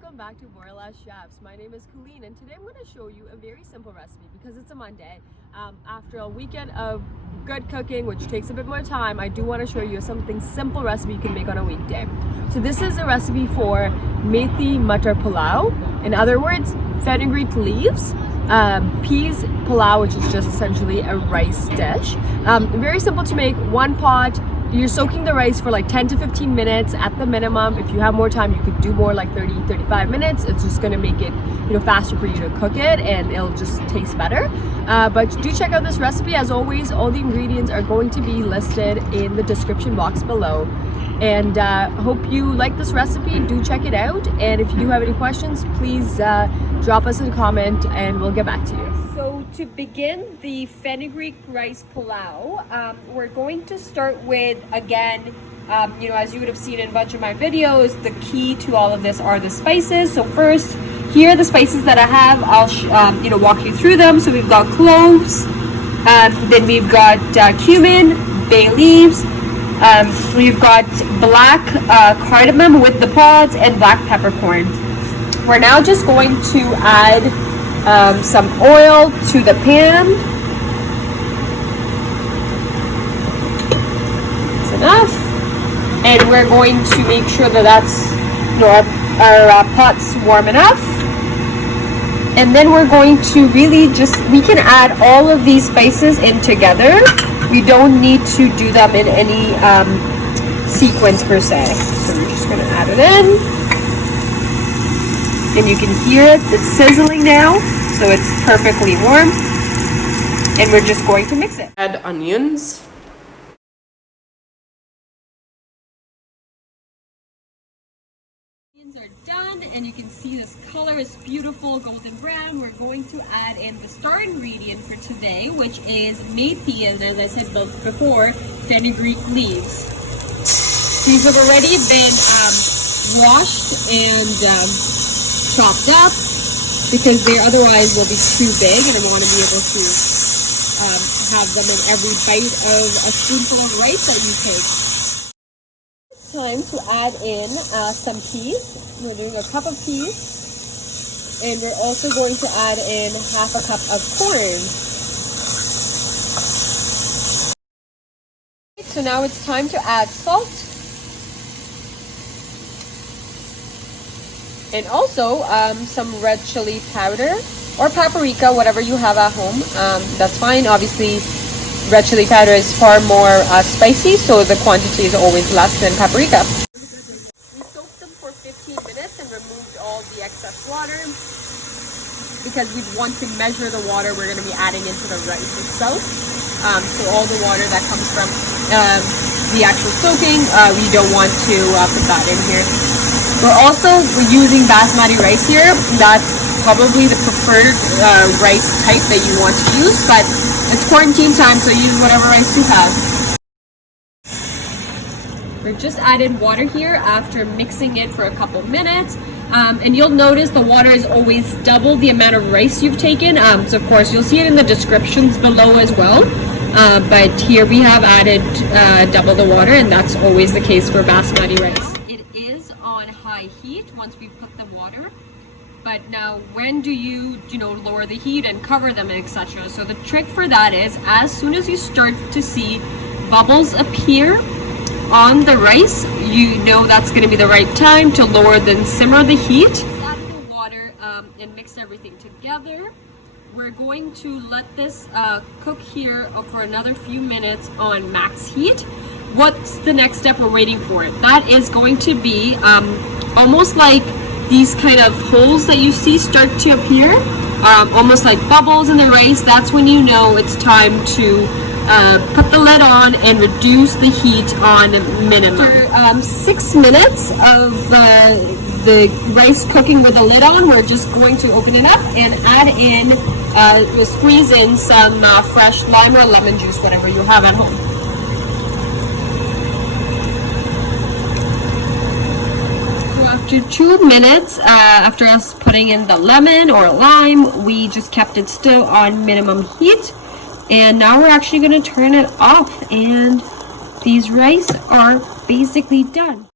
welcome back to More or Less Chefs. My name is Colleen and today I'm going to show you a very simple recipe because it's a Monday. After a weekend of good cooking, which takes a bit more time, I do want to show you something simple recipe you can make on a weekday. So this is a recipe for methi Matar Pulao. In other words, fenugreek leaves, peas pulao, which is just essentially a rice dish. Very simple to make, one pot. You're soaking the rice for like 10 to 15 minutes at the minimum. If you have more time, you could do more, like 30-35 minutes. It's just going to make it, faster for you to cook it and it'll just taste better. But do check out this recipe. As always, all the ingredients are going to be listed in the description box below. And hope you like this recipe. Do check it out. And if you do have any questions, please drop us a comment and we'll get back to you. So to begin the fenugreek rice pulao, we're going to start with, again, as you would have seen in a bunch of my videos, the key to all of this are the spices. So first, here are the spices that I have. I'll walk you through them. So we've got cloves, then we've got cumin, bay leaves, we've got black cardamom with the pods, and black peppercorn. We're now just going to add some oil to the pan. That's enough. And we're going to make sure that that's our pot's warm enough. And then we're going to really we can add all of these spices in together. We don't need to do them in any sequence per se. So we're just going to add it in. And you can hear it, it's sizzling now, so it's perfectly warm. And we're just going to mix it. Add onions. Onions are done, and you can see this color is beautiful, golden brown. We're going to add in the star ingredient for today, which is methi, and as I said before, fenugreek leaves. These have already been washed and chopped up because they otherwise will be too big, and I want to be able to have them in every bite of a spoonful of rice that you take. It's time to add in some peas. We're doing a cup of peas, and we're also going to add in half a cup of corn. So now it's time to add salt. And also some red chili powder or paprika, whatever you have at home. That's fine. Obviously, red chili powder is far more spicy, so the quantity is always less than paprika. We soaked them for 15 minutes and removed all the excess water because we want to measure the water we're going to be adding into the rice itself. So all the water that comes from the actual soaking, we don't want to put that in here. We're using basmati rice here. That's probably the preferred rice type that you want to use, but it's quarantine time, so use whatever rice you have. We've just added water here after mixing it for a couple minutes, and you'll notice the water is always double the amount of rice you've taken. So of course you'll see it in the descriptions below as well, but here we have added double the water, and that's always the case for basmati rice. High heat once we put the water, but now when do you lower the heat and cover them, etc. So the trick for that is, as soon as you start to see bubbles appear on the rice, you know that's going to be the right time to lower and simmer the heat. Add the water and mix everything together. We're going to let this cook here for another few minutes on max heat. What's the next step we're waiting for? That is going to be almost like these kind of holes that you see start to appear, almost like bubbles in the rice. That's when you know it's time to put the lid on and reduce the heat on minimum. After 6 minutes of the rice cooking with the lid on, we're just going to open it up and add in, squeeze in some fresh lime or lemon juice, whatever you have at home. After 2 minutes, after us putting in the lemon or lime, we just kept it still on minimum heat. And now we're actually going to turn it off, and these rice are basically done.